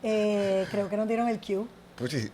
Creo que nos dieron el cue. Pues sí.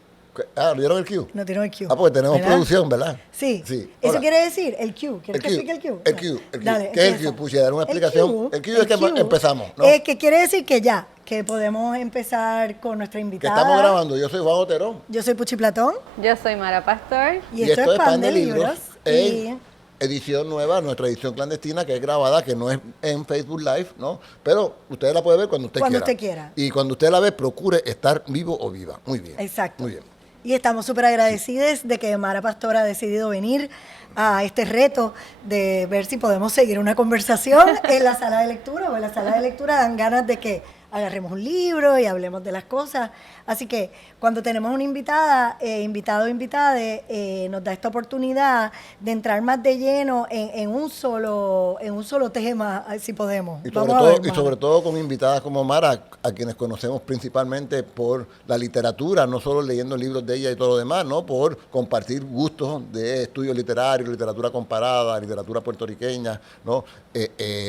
¿Le dieron el cue? Nos dieron el cue. Porque tenemos ¿verdad? producción, ¿verdad? Sí. Sí. Eso Hola. quiere decir el cue. ¿Quieres El que cue. explique el cue? El cue. El cue. Dale, ¿Qué es el empieza. cue? Puchi, dar una explicación. El cue es que cue empezamos, ¿no? Es que quiere decir que ya, que podemos empezar con nuestra Que invitada. estamos grabando. Yo soy Juan Otero. Yo soy Puchi Platón. Yo soy Mara Pastor. Y esto es Pan de Libros. En edición nueva, nuestra edición clandestina, que es grabada, que no es en Facebook Live, ¿no? Pero usted la puede ver cuando usted Cuando quiera. usted quiera. Y cuando usted la ve, procure estar vivo o viva. Muy bien. Exacto. Muy bien. Y estamos súper agradecidos de que Mara Pastor ha decidido venir a este reto de ver si podemos seguir una conversación en la sala de lectura, o en la sala de lectura dan ganas de que agarremos un libro y hablemos de las cosas. Así que cuando tenemos una invitada, invitado o invitada, nos da esta oportunidad de entrar más de lleno en un solo tema, si podemos. Y Vamos a ver, Mara. sobre todo con invitadas como Mara, a quienes conocemos principalmente por la literatura, no solo leyendo libros de ella y todo lo demás, ¿no? Por compartir gustos de estudios literarios, literatura comparada, literatura puertorriqueña, ¿no?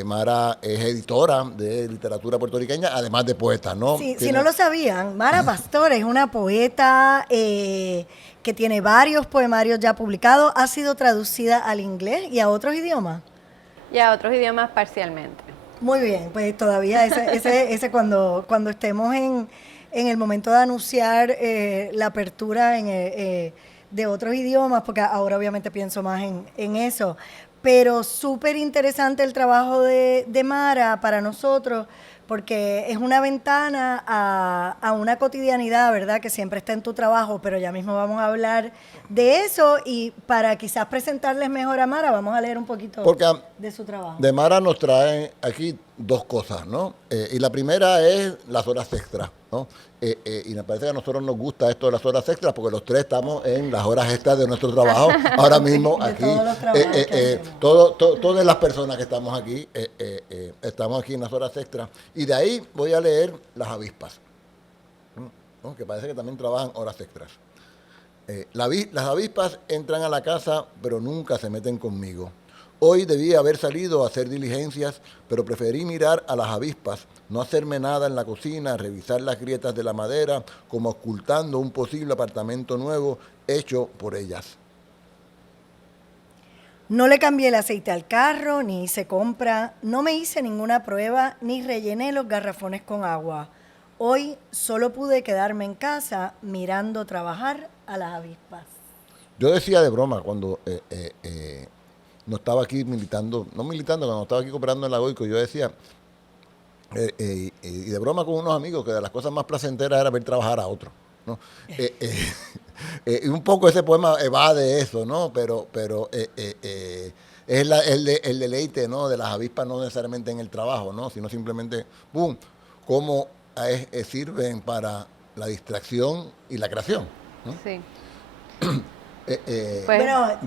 Mara es editora de literatura puertorriqueña, además de poeta, ¿no? Sí, si no lo sabían, Mara Pastor es una poeta que tiene varios poemarios ya publicados, ha sido traducida al inglés y a otros idiomas. Y a otros idiomas parcialmente. Muy bien, pues todavía ese cuando estemos en el momento de anunciar la apertura de otros idiomas, porque ahora obviamente pienso más en eso, pero súper interesante el trabajo de Mara para nosotros, porque es una ventana a una cotidianidad, ¿verdad?, que siempre está en tu trabajo, pero ya mismo vamos a hablar de eso, y para quizás presentarles mejor a Mara, vamos a leer un poquito de su trabajo. De Mara nos traen aquí dos cosas, ¿no? Y la primera es las horas extras, ¿no? Y me parece que a nosotros nos gusta esto de las horas extras, porque los tres estamos en las horas extras de nuestro trabajo, ahora mismo De aquí. todos los trabajos que hacemos. Todas las personas que estamos aquí, estamos aquí en las horas extras. Y de ahí voy a leer las avispas, ¿no? Que parece que también trabajan horas extras. Las avispas entran a la casa, pero nunca se meten conmigo. Hoy debía haber salido a hacer diligencias, pero preferí mirar a las avispas, no hacerme nada en la cocina, revisar las grietas de la madera, como ocultando un posible apartamento nuevo hecho por ellas. No le cambié el aceite al carro, ni hice compra, no me hice ninguna prueba, ni rellené los garrafones con agua. Hoy solo pude quedarme en casa mirando trabajar a las avispas. Yo decía de broma cuando no estaba aquí cuando estaba aquí cooperando en la Goico, yo decía, y de broma con unos amigos, que de las cosas más placenteras era ver trabajar a otros, ¿no? Y un poco ese poema evade eso, ¿no? Pero es el deleite, ¿no?, de las avispas, no necesariamente en el trabajo, ¿no?, sino simplemente, ¡pum!, cómo sirven para la distracción y la creación, ¿no? Sí. Pues, bueno,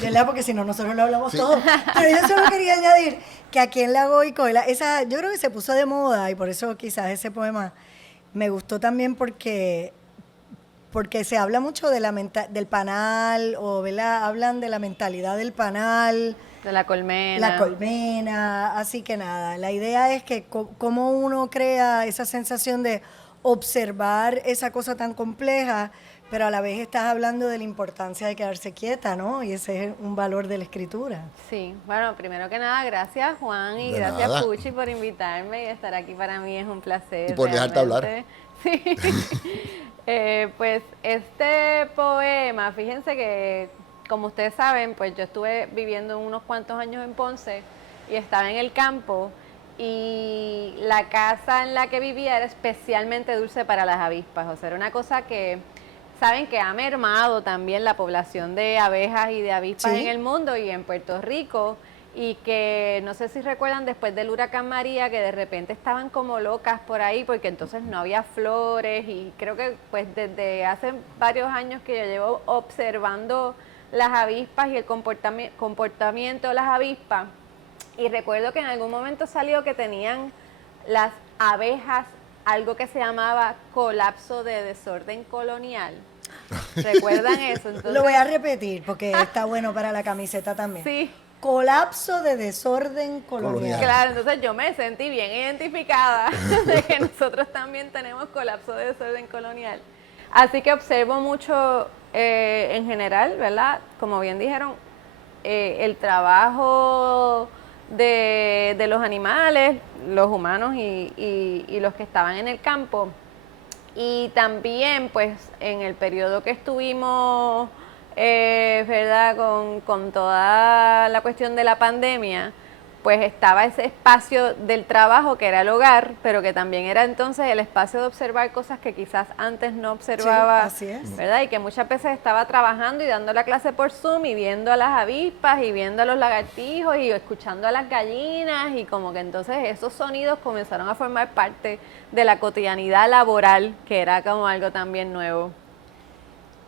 ¿verdad? Porque si no, nosotros lo hablamos todo. Pero yo solo quería añadir que aquí en la Goico, yo creo que se puso de moda, y por eso quizás ese poema me gustó también, porque se habla mucho de del panal, o ¿verdad?, hablan de la mentalidad del panal. De la colmena. La colmena, así que nada, la idea es que cómo uno crea esa sensación de observar esa cosa tan compleja, pero a la vez estás hablando de la importancia de quedarse quieta, ¿no? Y ese es un valor de la escritura. Sí, bueno, primero que nada, gracias Juan y gracias Puchi por invitarme, y estar aquí para mí es un placer. Y por dejarte hablar. Sí. Pues este poema, fíjense que, como ustedes saben, pues yo estuve viviendo unos cuantos años en Ponce y estaba en el campo, y la casa en la que vivía era especialmente dulce para las avispas. O sea, era una cosa que, saben que ha mermado también la población de abejas y de avispas en el mundo y en Puerto Rico, y que no sé si recuerdan después del huracán María, que de repente estaban como locas por ahí porque entonces no había flores, y creo que pues desde hace varios años que yo llevo observando las avispas y el comportamiento de las avispas, y recuerdo que en algún momento salió que tenían las abejas algo que se llamaba colapso de desorden colonial. ¿Recuerdan eso? Entonces, lo voy a repetir porque está bueno para la camiseta también. Sí. Colapso de desorden colonial. Claro, entonces yo me sentí bien identificada de que nosotros también tenemos colapso de desorden colonial. Así que observo mucho en general, ¿verdad? Como bien dijeron, el trabajo de los animales, los humanos y los que estaban en el campo. Y también, pues, en el periodo que estuvimos, ¿verdad? Con toda la cuestión de la pandemia, pues estaba ese espacio del trabajo que era el hogar, pero que también era entonces el espacio de observar cosas que quizás antes no observaba, sí, así es. ¿verdad? Y que muchas veces estaba trabajando y dando la clase por Zoom y viendo a las avispas y viendo a los lagartijos y escuchando a las gallinas y como que entonces esos sonidos comenzaron a formar parte de la cotidianidad laboral, que era como algo también nuevo.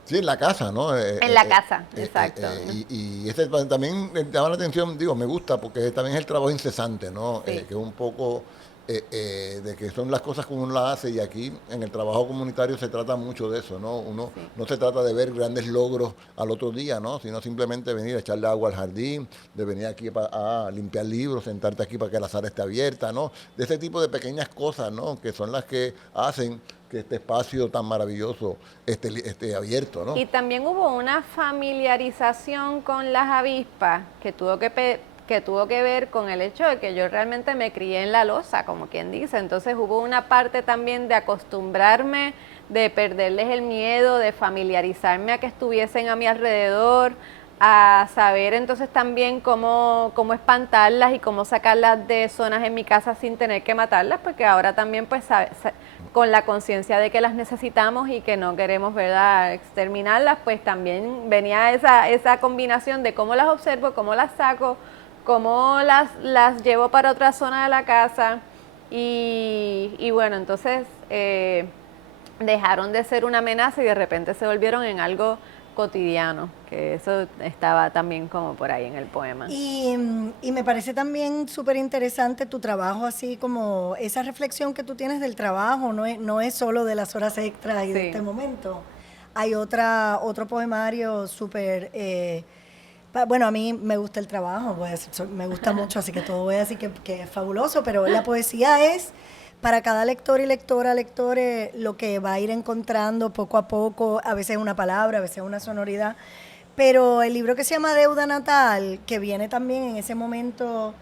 Sí, en la casa, ¿no? En la casa, exacto. Y ese también llama la atención, digo, me gusta porque también es el trabajo incesante, ¿no? Sí. Que es un poco de que son las cosas como uno las hace y aquí en el trabajo comunitario se trata mucho de eso, ¿no? Uno Sí. no se trata de ver grandes logros al otro día, ¿no? Sino simplemente venir a echarle agua al jardín, de venir aquí a limpiar libros, sentarte aquí para que la sala esté abierta, ¿no? De ese tipo de pequeñas cosas, ¿no? Que son las que hacen que este espacio tan maravilloso esté abierto, ¿no? Y también hubo una familiarización con las avispas que tuvo que ver con el hecho de que yo realmente me crié en la loza, como quien dice. Entonces hubo una parte también de acostumbrarme, de perderles el miedo, de familiarizarme a que estuviesen a mi alrededor, a saber entonces también cómo espantarlas y cómo sacarlas de zonas en mi casa sin tener que matarlas, porque ahora también pues con la conciencia de que las necesitamos y que no queremos, ¿verdad?, exterminarlas, pues también venía esa combinación de cómo las observo, cómo las saco, cómo las llevo para otra zona de la casa y bueno, entonces dejaron de ser una amenaza y de repente se volvieron en algo cotidiano, que eso estaba también como por ahí en el poema. Y me parece también súper interesante tu trabajo, así como esa reflexión que tú tienes del trabajo, no es solo de las horas extras y de Sí. este momento. Hay otro poemario súper... bueno, a mí me gusta el trabajo, pues, me gusta mucho, así que todo voy a decir que es fabuloso, pero la poesía es para cada lector y lectores lo que va a ir encontrando poco a poco, a veces una palabra, a veces una sonoridad. Pero el libro que se llama Deuda Natal, que viene también en ese momento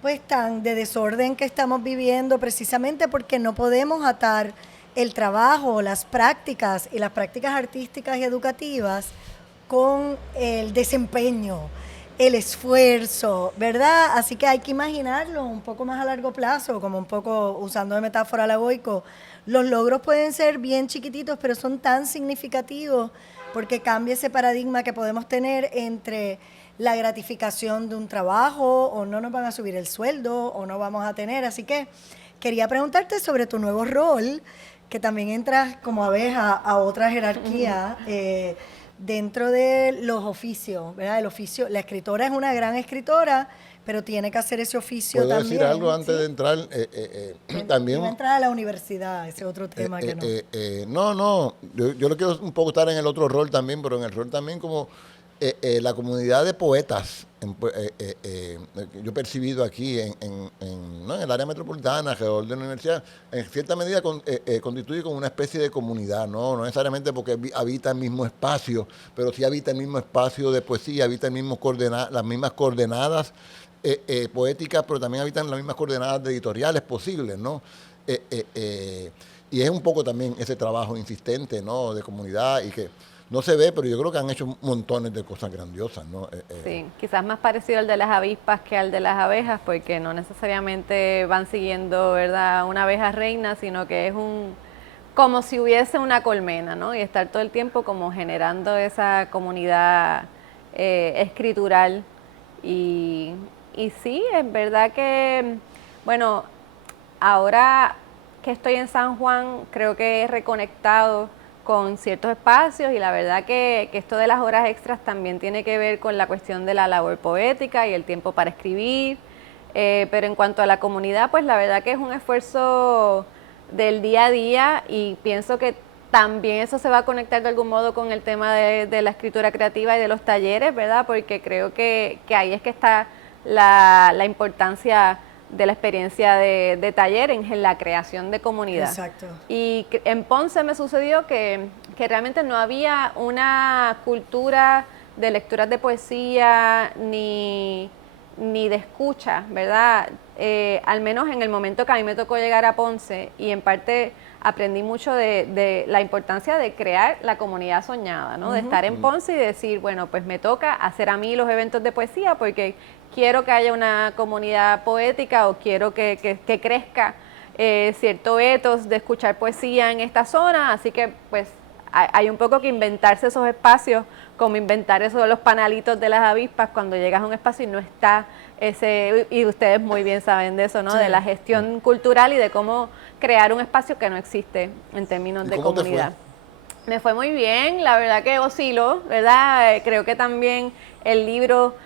pues tan de desorden que estamos viviendo, precisamente porque no podemos atar el trabajo, las prácticas y las prácticas artísticas y educativas con el desempeño, el esfuerzo, ¿verdad? Así que hay que imaginarlo un poco más a largo plazo, como un poco usando de metáfora la Goico. Los logros pueden ser bien chiquititos, pero son tan significativos porque cambia ese paradigma que podemos tener entre la gratificación de un trabajo o no nos van a subir el sueldo o no vamos a tener. Así que quería preguntarte sobre tu nuevo rol, que también entras como abeja a otra jerarquía dentro de los oficios, ¿verdad? El oficio, la escritora es una gran escritora, pero tiene que hacer ese oficio ¿Puedo también. decir algo antes ¿sí? de entrar? También Iba a entrar a la universidad, ese otro tema que no. no, yo lo quiero un poco estar en el otro rol también, pero en el rol también como la comunidad de poetas, yo he percibido aquí ¿no? en el área metropolitana, alrededor de la universidad, en cierta medida constituye como una especie de comunidad, no necesariamente porque habita el mismo espacio, pero sí habita el mismo espacio de poesía, habita el mismo las mismas coordenadas poéticas, pero también habitan las mismas coordenadas de editoriales posibles, ¿no? Y es un poco también ese trabajo insistente, ¿no? De comunidad y que no se ve, pero yo creo que han hecho montones de cosas grandiosas, ¿no? Sí, quizás más parecido al de las avispas que al de las abejas, porque no necesariamente van siguiendo, ¿verdad?, una abeja reina, sino que es como si hubiese una colmena, ¿no? Y estar todo el tiempo como generando esa comunidad escritural. Y sí, es verdad que, bueno, ahora que estoy en San Juan, creo que he reconectado con ciertos espacios y la verdad que esto de las horas extras también tiene que ver con la cuestión de la labor poética y el tiempo para escribir, pero en cuanto a la comunidad, pues la verdad que es un esfuerzo del día a día y pienso que también eso se va a conectar de algún modo con el tema de la escritura creativa y de los talleres, ¿verdad? Porque creo que ahí es que está la importancia de la experiencia de taller en la creación de comunidad. Exacto. Y en Ponce me sucedió que realmente no había una cultura de lecturas de poesía ni de escucha, ¿verdad? Al menos en el momento que a mí me tocó llegar a Ponce, y en parte aprendí mucho de la importancia de crear la comunidad soñada, ¿no? De estar en Ponce y decir, bueno, pues me toca hacer a mí los eventos de poesía porque quiero que haya una comunidad poética o quiero que crezca cierto ethos de escuchar poesía en esta zona, así que pues hay un poco que inventarse esos espacios, como inventar eso de los panalitos de las avispas cuando llegas a un espacio y no está ese, y ustedes muy bien saben de eso, ¿no? Sí. De la gestión cultural y de cómo crear un espacio que no existe en términos de comunidad. Me fue muy bien, la verdad que oscilo, ¿verdad? Creo que también el libro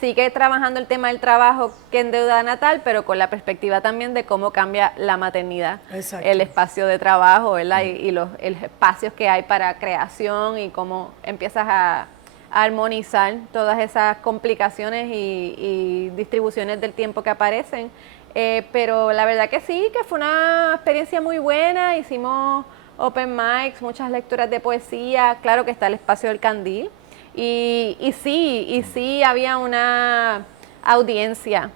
sigue trabajando el tema del trabajo que en Deuda Natal, pero con la perspectiva también de cómo cambia la maternidad. Exacto. El espacio de trabajo, ¿verdad? Y los espacios que hay para creación y cómo empiezas a armonizar todas esas complicaciones y distribuciones del tiempo que aparecen. Pero la verdad que sí, que fue una experiencia muy buena. Hicimos open mics, muchas lecturas de poesía, claro que está el espacio del Candil. Y sí había una audiencia,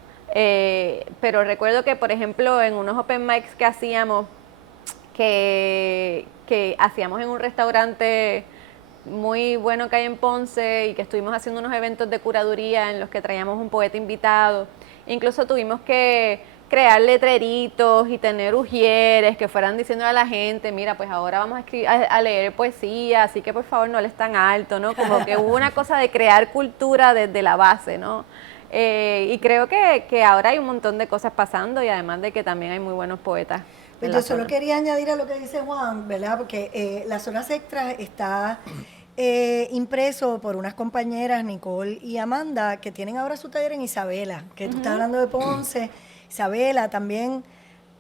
pero recuerdo que, por ejemplo, en unos open mics que hacíamos, que hacíamos en un restaurante muy bueno que hay en Ponce y que estuvimos haciendo unos eventos de curaduría en los que traíamos un poeta invitado, incluso tuvimos que crear letreritos y tener ujieres que fueran diciendo a la gente, mira, pues ahora vamos a leer poesía, así que por favor no lees tan alto, ¿no? Como que hubo una cosa de crear cultura desde la base, ¿no? Y creo que ahora hay un montón de cosas pasando y además de que también hay muy buenos poetas. Pues yo solo quería añadir a lo que dice Juan, ¿verdad? Porque las horas extras está impreso por unas compañeras, Nicole y Amanda, que tienen ahora su taller en Isabela, que tú estás hablando de Ponce. Isabela también.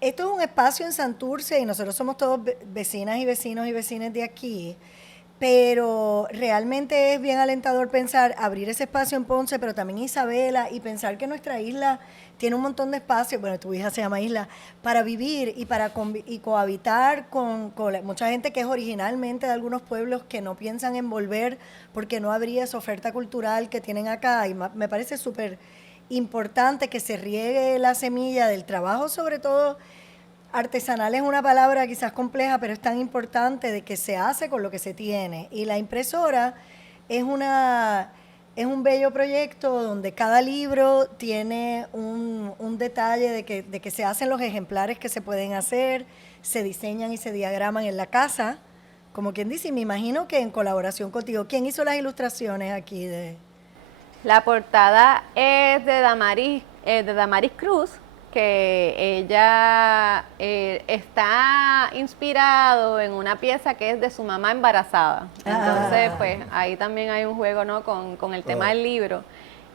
Esto es un espacio en Santurce y nosotros somos todos vecinas y vecinos y vecinas de aquí, pero realmente es bien alentador pensar abrir ese espacio en Ponce, pero también Isabela, y pensar que nuestra isla tiene un montón de espacios, bueno, tu hija se llama Isla, para vivir y para cohabitar con mucha gente que es originalmente de algunos pueblos que no piensan en volver porque no habría esa oferta cultural que tienen acá, y me parece súper importante que se riegue la semilla del trabajo, sobre todo artesanal es una palabra quizás compleja, pero es tan importante de que se hace con lo que se tiene. Y la impresora es un bello proyecto donde cada libro tiene un detalle de que se hacen los ejemplares que se pueden hacer, se diseñan y se diagraman en la casa, como quien dice, y me imagino que en colaboración contigo. ¿Quién hizo las ilustraciones aquí de...? La portada es de Damaris Cruz, que ella está inspirado en una pieza que es de su mamá embarazada. Entonces, pues ahí también hay un juego, ¿no? con el tema del libro.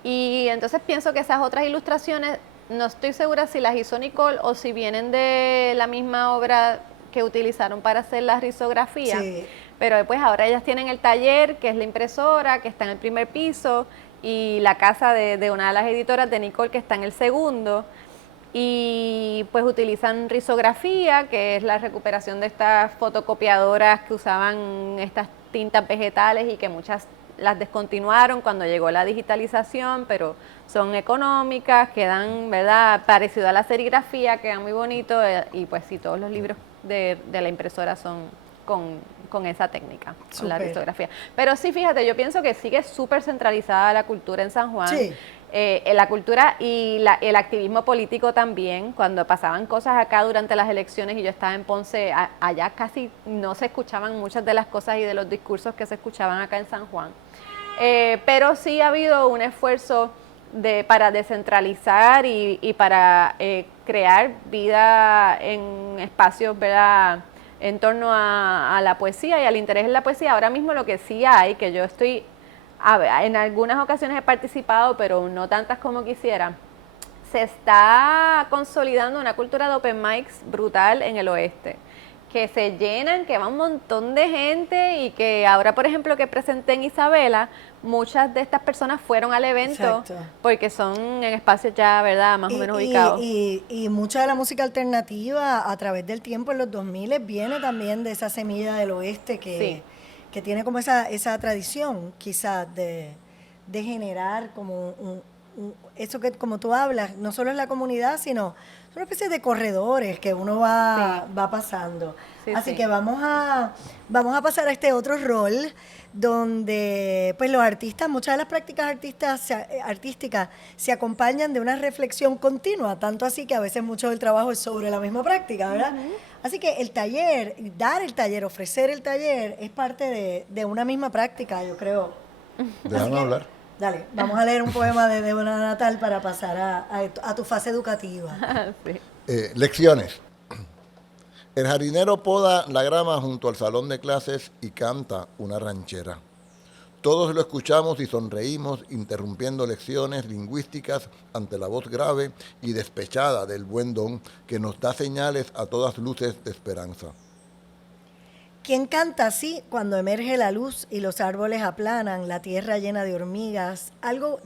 Y entonces pienso que esas otras ilustraciones, no estoy segura si las hizo Nicole o si vienen de la misma obra que utilizaron para hacer la risografía. Sí. Pero pues ahora ellas tienen el taller, que es la impresora, que está en el primer piso, y la casa de una de las editoras de Nicole, que está en el segundo, y pues utilizan risografía, que es la recuperación de estas fotocopiadoras que usaban estas tintas vegetales y que muchas las descontinuaron cuando llegó la digitalización, pero son económicas, quedan, ¿verdad?, parecido a la serigrafía, quedan muy bonitos, y pues sí, todos los libros de la impresora son con esa técnica, con la risografía. Pero sí, fíjate, yo pienso que sigue súper centralizada la cultura en San Juan. Sí. La cultura y el activismo político también. Cuando pasaban cosas acá durante las elecciones y yo estaba en Ponce, allá casi no se escuchaban muchas de las cosas y de los discursos que se escuchaban acá en San Juan. Pero sí ha habido un esfuerzo para descentralizar y para crear vida en espacios, ¿verdad?, en torno a la poesía y al interés en la poesía. Ahora mismo lo que sí hay, que yo estoy, en algunas ocasiones he participado, pero no tantas como quisiera, se está consolidando una cultura de open mics brutal en el oeste. que se llenan, que va un montón de gente y que ahora, por ejemplo, que presenté en Isabela, muchas de estas personas fueron al evento. Exacto. Porque son en espacios ya, ¿verdad?, más o menos ubicados. Y mucha de la música alternativa a través del tiempo en los 2000 viene también de esa semilla del oeste que tiene como esa tradición quizás de generar como eso que como tú hablas, no solo en la comunidad, sino una especie de corredores que uno va pasando. Sí, Así sí. que vamos a pasar a este otro rol donde pues los artistas, muchas de las prácticas artísticas se acompañan de una reflexión continua, tanto así que a veces mucho del trabajo es sobre la misma práctica, ¿verdad? Así que el taller, dar el taller, ofrecer el taller es parte de una misma práctica, yo creo. Déjame hablar. Dale, vamos a leer un poema de Débora Natal para pasar a tu fase educativa. Sí. Lecciones. El jardinero poda la grama junto al salón de clases y canta una ranchera. Todos lo escuchamos y sonreímos, interrumpiendo lecciones lingüísticas ante la voz grave y despechada del buen don que nos da señales a todas luces de esperanza. ¿Quién canta así cuando emerge la luz y los árboles aplanan, la tierra llena de hormigas?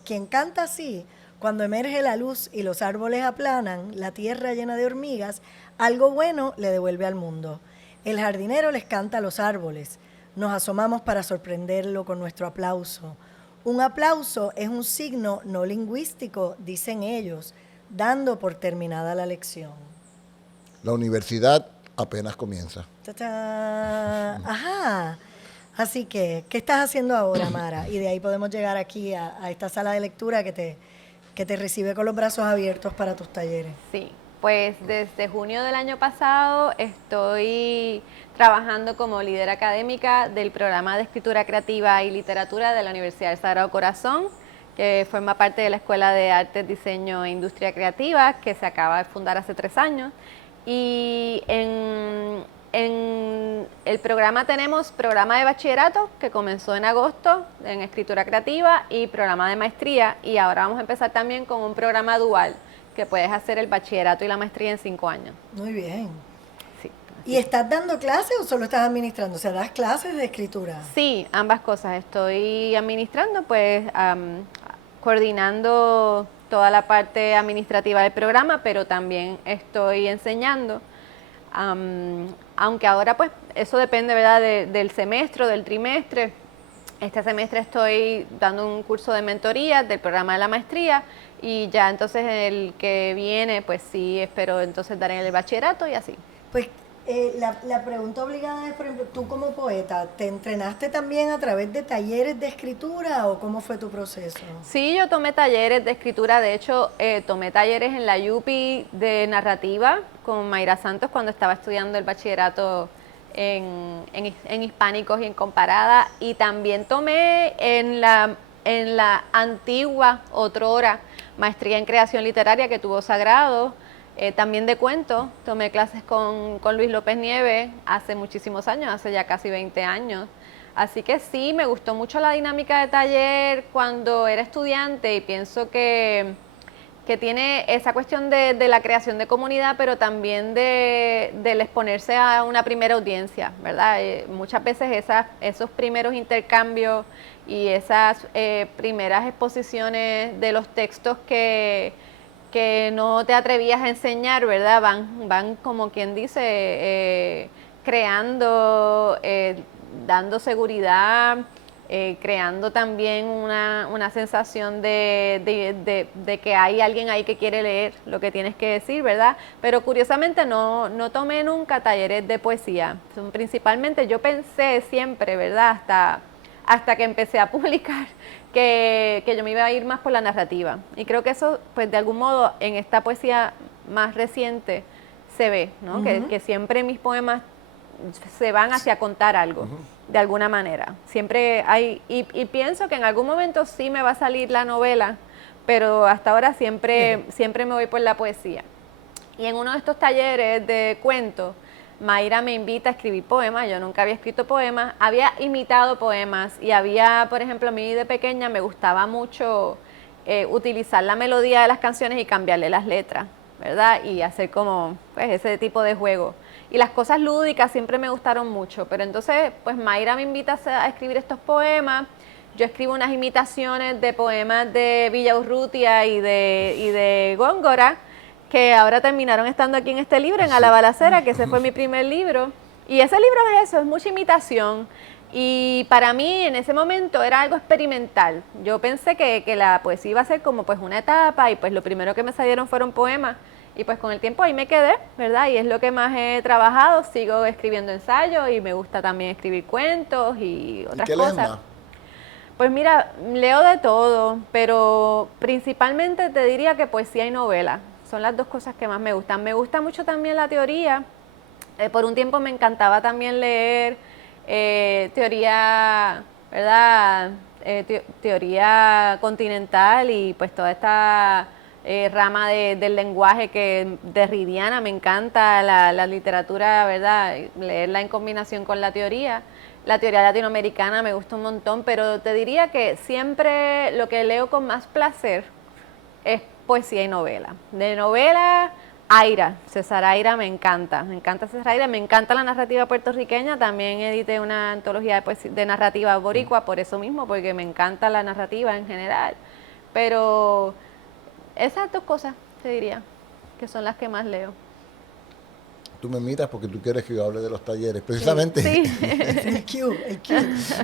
Quien canta así cuando emerge la luz y los árboles aplanan, la tierra llena de hormigas, algo bueno le devuelve al mundo. El jardinero les canta a los árboles. Nos asomamos para sorprenderlo con nuestro aplauso. Un aplauso es un signo no lingüístico, dicen ellos, dando por terminada la lección. La universidad apenas comienza. ¡Tachán! Ajá. Así que, ¿qué estás haciendo ahora, Mara? Y de ahí podemos llegar aquí a esta sala de lectura que te recibe con los brazos abiertos para tus talleres. Sí, pues desde junio del año pasado estoy trabajando como líder académica del programa de escritura creativa y literatura de la Universidad del Sagrado Corazón, que forma parte de la Escuela de Artes, Diseño e Industria Creativa, que se acaba de fundar hace 3 años. Y en el programa tenemos programa de bachillerato que comenzó en agosto en escritura creativa y programa de maestría, y ahora vamos a empezar también con un programa dual que puedes hacer el bachillerato y la maestría en 5 años. Muy bien. Sí. ¿Y estás dando clases o solo estás administrando? O sea, ¿das clases de escritura? Sí, ambas cosas. Estoy administrando, pues coordinando toda la parte administrativa del programa, pero también estoy enseñando. Aunque ahora pues eso depende, ¿verdad?, del semestre, del trimestre. Este semestre estoy dando un curso de mentoría del programa de la maestría, y ya entonces el que viene pues sí espero entonces dar en el bachillerato y así. Pues la pregunta obligada es, por ejemplo, tú como poeta, ¿te entrenaste también a través de talleres de escritura o cómo fue tu proceso? Sí, yo tomé talleres de escritura, de hecho tomé talleres en la UPI de narrativa con Mayra Santos cuando estaba estudiando el bachillerato en hispánicos y en comparada, y también tomé en la antigua, otrora, maestría en creación literaria que tuvo Sagrado, también de cuento. Tomé clases con Luis López Nieves hace muchísimos años, hace ya casi 20 años. Así que sí, me gustó mucho la dinámica de taller cuando era estudiante, y pienso que tiene esa cuestión de la creación de comunidad, pero también del exponerse a una primera audiencia, ¿verdad? Muchas veces esos primeros intercambios y esas primeras exposiciones de los textos que no te atrevías a enseñar, ¿verdad? Van como quien dice, creando, dando seguridad, creando también una sensación de que hay alguien ahí que quiere leer lo que tienes que decir, ¿verdad? Pero curiosamente no tomé nunca talleres de poesía. Principalmente yo pensé siempre, ¿verdad?, hasta que empecé a publicar, que yo me iba a ir más por la narrativa. Y creo que eso, pues de algún modo, en esta poesía más reciente se ve, ¿no? Uh-huh. Que siempre mis poemas se van hacia contar algo, de alguna manera. Siempre hay, y pienso que en algún momento sí me va a salir la novela, pero hasta ahora siempre me voy por la poesía. Y en uno de estos talleres de cuentos, Mayra me invita a escribir poemas. Yo nunca había escrito poemas, había imitado poemas, y había, por ejemplo, a mí de pequeña me gustaba mucho utilizar la melodía de las canciones y cambiarle las letras, ¿verdad? Y hacer como pues ese tipo de juego. y las cosas lúdicas siempre me gustaron mucho. Pero entonces, pues Mayra me invita a escribir estos poemas. Yo escribo unas imitaciones de poemas de Villa Urrutia y de Góngora, que ahora terminaron estando aquí en este libro, en A la Balacera, que ese fue mi primer libro. Y ese libro es eso, es mucha imitación. Y para mí en ese momento era algo experimental. Yo pensé que la poesía iba a ser como pues una etapa y pues lo primero que me salieron fueron poemas. Y pues con el tiempo ahí me quedé, ¿verdad? Y es lo que más he trabajado. Sigo escribiendo ensayos y me gusta también escribir cuentos y otras ¿Y qué cosas. lees más? Pues mira, leo de todo, pero principalmente te diría que poesía y novela. Son las dos cosas que más me gustan. Me gusta mucho también la teoría. Por un tiempo me encantaba también leer teoría, ¿verdad? Teoría continental y pues toda esta rama del lenguaje que derridiana, me encanta la literatura, ¿verdad? Leerla en combinación con la teoría. La teoría latinoamericana me gusta un montón, pero te diría que siempre lo que leo con más placer es poesía y novela. De novela, Aira, César Aira me encanta César Aira, me encanta la narrativa puertorriqueña, también edité una antología de narrativa boricua por eso mismo, porque me encanta la narrativa en general, pero esas dos cosas te diría que son las que más leo. Tú me miras porque tú quieres que yo hable de los talleres. Precisamente, Sí. El Q, el Q.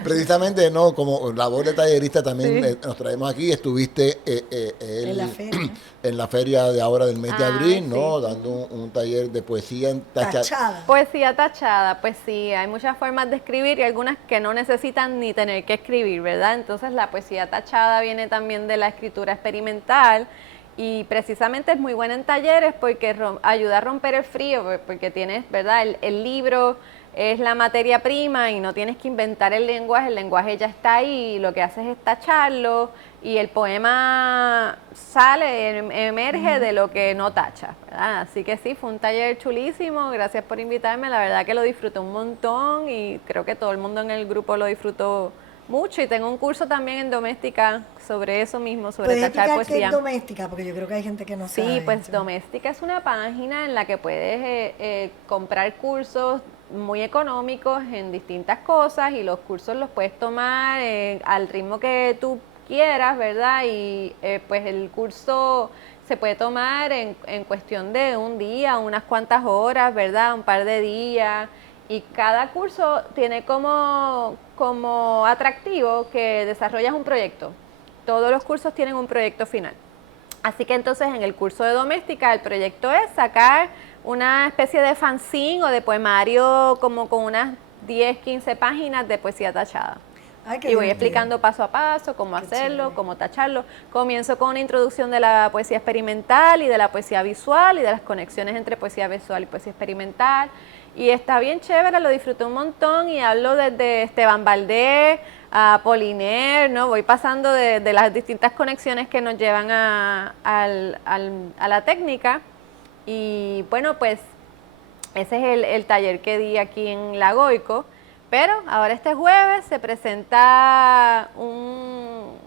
precisamente no, como labor de tallerista también Sí. nos traemos aquí. Estuviste En la feria. en la feria de ahora del mes de Ay, abril, ¿no? sí. Dando un taller de poesía en Tachada. Poesía tachada, pues sí, hay muchas formas de escribir y algunas que no necesitan ni tener que escribir, ¿verdad? Entonces la poesía tachada viene también de la escritura experimental y precisamente es muy buena en talleres porque ayuda a romper el frío, porque tienes, ¿verdad? El libro es la materia prima y no tienes que inventar el lenguaje ya está ahí y lo que haces es tacharlo y el poema sale, emerge de lo que no tacha, ¿verdad? Así que sí, fue un taller chulísimo, gracias por invitarme, la verdad que lo disfruté un montón y creo que todo el mundo en el grupo lo disfrutó mucho y tengo un curso también en doméstica sobre eso mismo, sobre ¿Puedes tachar explicar qué poesía. es doméstica? Porque yo creo que hay gente que no sabe. Sí, pues eso. Doméstica es una página en la que puedes comprar cursos muy económicos en distintas cosas y los cursos los puedes tomar al ritmo que tú quieras, ¿verdad? Y pues el curso se puede tomar en cuestión de un día, unas cuantas horas, ¿verdad? Un par de días. Y cada curso tiene como atractivo que desarrollas un proyecto. Todos los cursos tienen un proyecto final. Así que entonces en el curso de doméstica el proyecto es sacar una especie de fanzine o de poemario como con unas 10, 15 páginas de poesía tachada. Ay, qué Y voy divertido. explicando paso a paso cómo Qué hacerlo, chévere. cómo tacharlo. Comienzo con una introducción de la poesía experimental y de la poesía visual y de las conexiones entre poesía visual y poesía experimental. Y está bien chévere, lo disfruté un montón y hablo desde Esteban Valdés a Poliner, ¿no? Voy pasando de las distintas conexiones que nos llevan a la técnica. Y bueno, pues ese es el taller que di aquí en La Goico. Pero ahora este jueves se presenta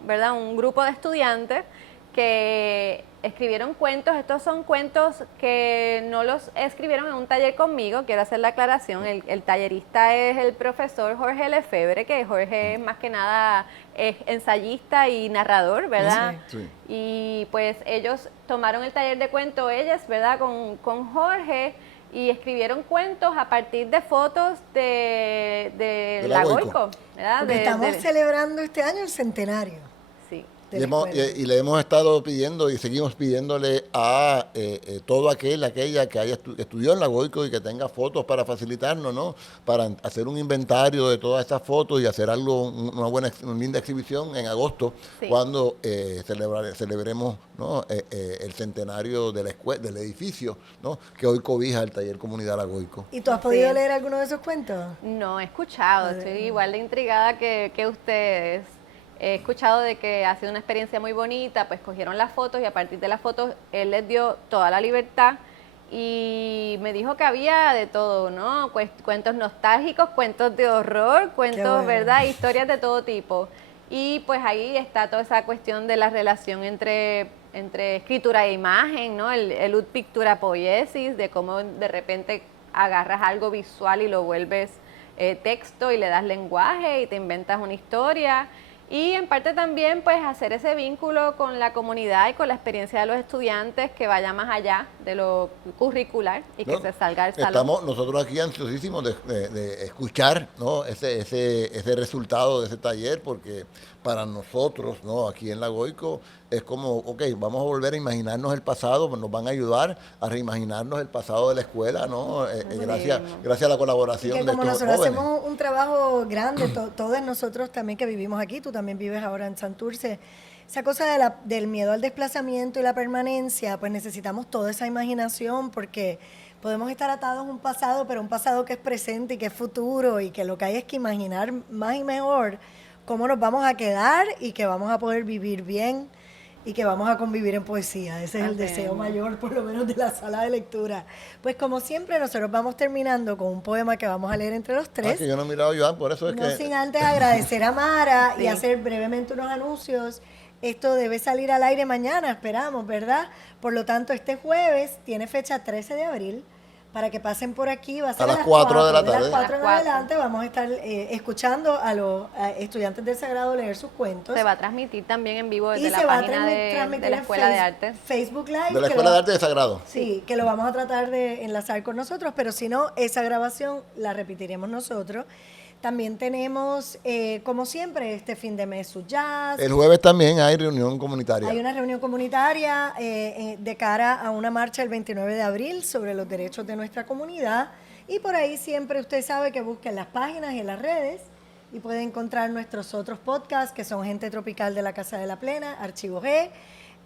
¿verdad? Un grupo de estudiantes que escribieron cuentos. Estos son cuentos que no los escribieron en un taller conmigo, quiero hacer la aclaración. El tallerista es el profesor Jorge Lefebvre, que Jorge más que nada es ensayista y narrador, ¿verdad? Sí. Y pues ellos tomaron el taller de cuento, ellas, ¿verdad? Con Jorge y escribieron cuentos a partir de fotos de La Goico, ¿verdad? Porque estamos celebrando este año el centenario. Sí. de Y, la escuela. y le hemos estado pidiendo y seguimos pidiéndole a todo aquella que estudió en la Goico y que tenga fotos para facilitarnos, ¿no? Para hacer un inventario de todas estas fotos y hacer una linda exhibición en agosto, Sí. cuando celebremos, ¿no? El centenario de del edificio, ¿no? Que hoy cobija el Taller Comunidad La Goico. ¿Y tú has Sí. podido leer alguno de esos cuentos? No, he escuchado, estoy igual de intrigada que ustedes. He escuchado de que ha sido una experiencia muy bonita, pues cogieron las fotos y a partir de las fotos él les dio toda la libertad y me dijo que había de todo, ¿no? Cuentos nostálgicos, cuentos de horror, cuentos, bueno. ¿verdad? Historias de todo tipo. Y pues ahí está toda esa cuestión de la relación entre escritura e imagen, ¿no? El ut pictura poiesis, de cómo de repente agarras algo visual y lo vuelves texto y le das lenguaje y te inventas una historia. Y en parte también pues hacer ese vínculo con la comunidad y con la experiencia de los estudiantes que vaya más allá de lo curricular y que se salga del salón. Estamos nosotros aquí ansiosísimos de escuchar, ¿no? ese resultado de ese taller, porque para nosotros, ¿no? Aquí en La Goico es como, ok, vamos a volver a imaginarnos el pasado, nos van a ayudar a reimaginarnos el pasado de la escuela, ¿no? Gracias a la colaboración Y que de como estos nosotros jóvenes. hacemos un trabajo grande, todos nosotros también que vivimos aquí, tú también vives ahora en Santurce, esa cosa del miedo al desplazamiento y la permanencia, pues necesitamos toda esa imaginación porque podemos estar atados a un pasado, pero un pasado que es presente y que es futuro y que lo que hay es que imaginar más y mejor cómo nos vamos a quedar y que vamos a poder vivir bien y que vamos a convivir en poesía. Ese es el deseo mayor, por lo menos, de la sala de lectura. Pues como siempre, nosotros vamos terminando con un poema que vamos a leer entre los tres. Que yo no he mirado a Joan, por eso es no que... sin antes agradecer a Mara y hacer brevemente unos anuncios. Esto debe salir al aire mañana, esperamos, ¿verdad? Por lo tanto, este jueves tiene fecha 13 de abril. Para que pasen por aquí, va a ser a las 4 de la tarde. De las 4 en adelante vamos a estar escuchando a los estudiantes del Sagrado leer sus cuentos. Se va a transmitir también en vivo desde y la página de la Escuela de Arte. Facebook Live. De la Escuela de Arte de Sagrado. Sí, que lo vamos a tratar de enlazar con nosotros, pero si no, esa grabación la repetiremos nosotros. También tenemos, como siempre, este fin de mes su jazz. El jueves también hay reunión comunitaria. Hay una reunión comunitaria de cara a una marcha el 29 de abril sobre los derechos de nuestra comunidad. Y por ahí siempre usted sabe que busque en las páginas y en las redes y puede encontrar nuestros otros podcasts que son Gente Tropical de la Casa de la Plena, Archivo G,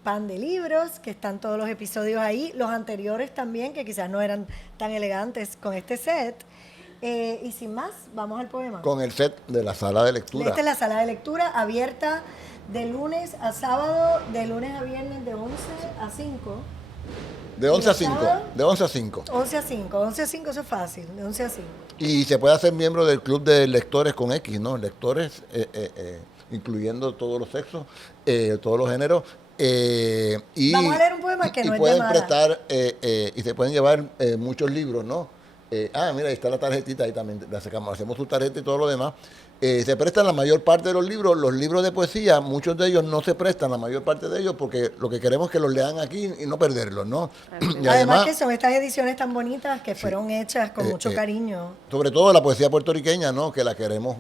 Pan de Libros, que están todos los episodios ahí. Los anteriores también, que quizás no eran tan elegantes con este set. Y sin más, vamos al poema. Con el set de la sala de lectura. Esta es la sala de lectura abierta de lunes a sábado, de lunes a viernes de 11 a 5. De 11 a 5. De 11 a 5. 11 a 5. 11 a 5, eso es fácil. De 11 a 5. Y se puede hacer miembro del club de lectores con X, ¿no? Lectores, incluyendo todos los sexos, todos los géneros. Y vamos a leer un poema que no es de pueden Mara. prestar y se pueden llevar muchos libros, ¿no? Mira, ahí está la tarjetita, ahí también la sacamos, hacemos su tarjeta y todo lo demás. Se prestan la mayor parte de los libros de poesía, muchos de ellos no se prestan, la mayor parte de ellos, porque lo que queremos es que los lean aquí y no perderlos, ¿no? Y además que son estas ediciones tan bonitas que fueron hechas con mucho cariño. Sobre todo la poesía puertorriqueña, ¿no? Que la queremos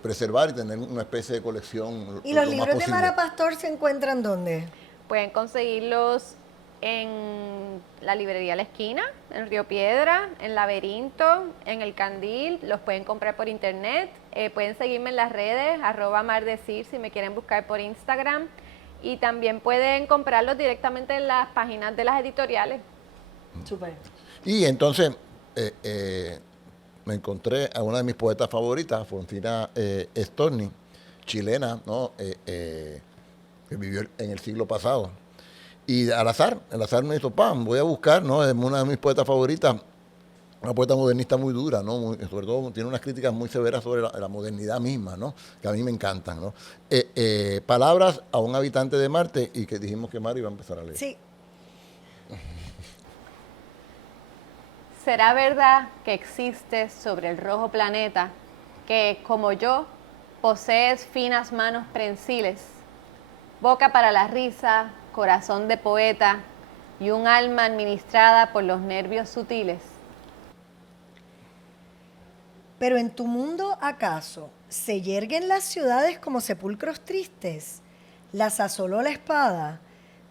preservar y tener una especie de colección. ¿Y los libros de Mara Pastor se encuentran dónde? Pueden conseguirlos en la librería La Esquina, en Río Piedra, en Laberinto, en El Candil. Los pueden comprar por internet. Pueden seguirme en las redes, @mardecir, si me quieren buscar por Instagram. Y también pueden comprarlos directamente en las páginas de las editoriales. Súper. Y entonces me encontré a una de mis poetas favoritas, Fonsina Storni, chilena, ¿no? Que vivió en el siglo pasado. Y al azar me hizo, voy a buscar, ¿no? Es una de mis poetas favoritas, una poeta modernista muy dura, ¿no? Sobre todo tiene unas críticas muy severas sobre la modernidad misma, ¿no? Que a mí me encantan, ¿no? Palabras a un habitante de Marte, y que dijimos que Mari iba a empezar a leer. Sí. ¿Será verdad que existes sobre el rojo planeta, que, como yo, posees finas manos prensiles, boca para la risa, corazón de poeta y un alma administrada por los nervios sutiles? Pero en tu mundo, ¿acaso se yerguen las ciudades como sepulcros tristes? ¿Las asoló la espada?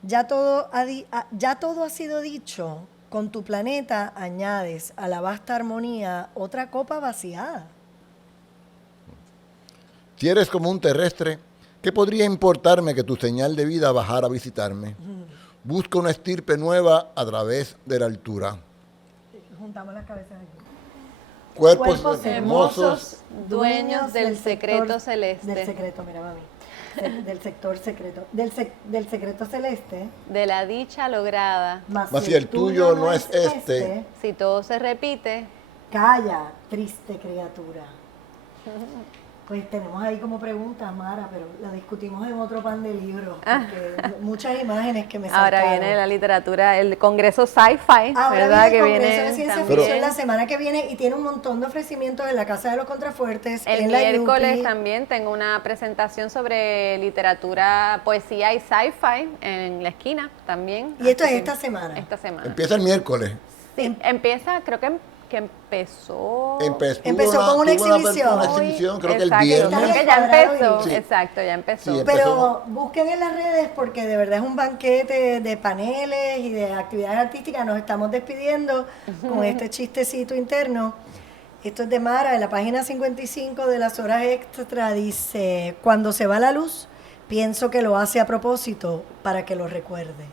Ya todo ha sido dicho. Con tu planeta añades a la vasta armonía otra copa vaciada. Si eres como un terrestre, ¿qué podría importarme que tu señal de vida bajara a visitarme? Busca una estirpe nueva a través de la altura. Juntamos las cabezas aquí. Cuerpos hermosos, dueños del secreto celeste. Del secreto, mira, mami. Del sector secreto. Del secreto celeste. De la dicha lograda. Mas si el tuyo no es este, si todo se repite, calla, triste criatura. Pues tenemos ahí como preguntas, Mara, pero la discutimos en otro pan de libros, porque muchas imágenes que me Ahora saltaron. viene la literatura, el Congreso Sci-Fi, Ahora ¿verdad? viene el Congreso viene de Ciencia también. Ficción la semana que viene y tiene un montón de ofrecimientos en la Casa de los Contrafuertes, El en la miércoles Yupi. también tengo una presentación sobre literatura, poesía y sci-fi en la esquina también. Y esto Así es que esta semana. Esta semana. Empieza el miércoles. Sí, empieza, creo que empezó. Empezó con una tuvo exhibición. una exhibición, creo que el Exacto, viernes. creo que Está ya descuadrado empezó. y- Sí. Exacto, ya empezó. Sí, Pero busquen en las redes porque de verdad es un banquete de paneles y de actividades artísticas. Nos estamos despidiendo con este chistecito interno. Esto es de Mara, de la página 55 de las horas extra. Dice, cuando se va la luz, pienso que lo hace a propósito para que lo recuerde.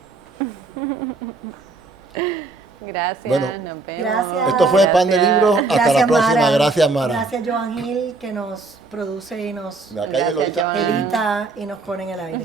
Gracias, Bueno, nos vemos. gracias. Esto fue Pan de Gracias. Libros. Hasta la próxima. Gracias, Mara. Gracias, Joan Gil, que nos produce y nos La calle lo Gracias, hizo. Joan. edita y nos pone en el aire.